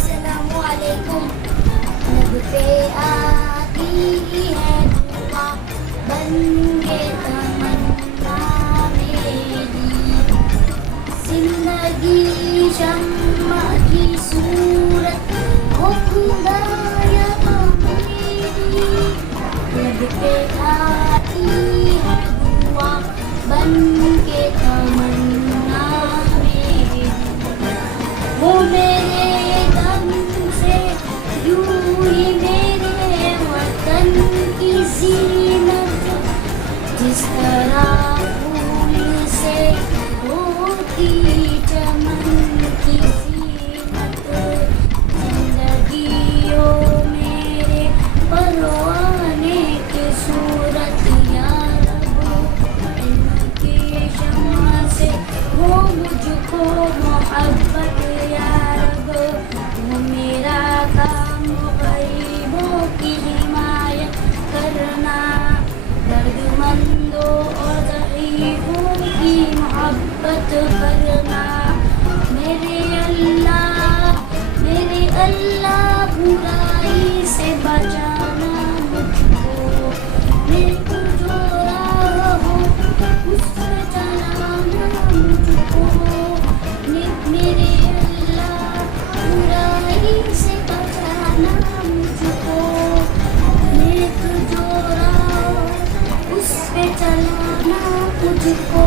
अस्सलामुअलैकुम। लब पे आती है दुआ, बन के तमन्ना मेरी। जिंदगी शम्मा की सूरत हो खुदाया मेरी। लब पे आती है दुआ, बन के तमन्ना मेरी। वो मेरे दम से यूं ही मेरे वतन की जीनत, जिस तरह फूल से होती चमन की जीनत। जिंदगी ओ मेरे परवाने की सूरत, या रब इनकी शम्मा से हो मुझको मोहब्बत। या रब वो मेरा काम गरीबों की हिमायत करना, दर्दमंदों और ज़ईफ़ों की मोहब्बत करना। मेरे अल्लाह बुराई से बचाना मुझको। नेक जो राह हो उस पर चलाना मुझको। मेरे अल्लाह बुराई से बचाना मुझको। नेक जो राह उस पे चलाना मुझको।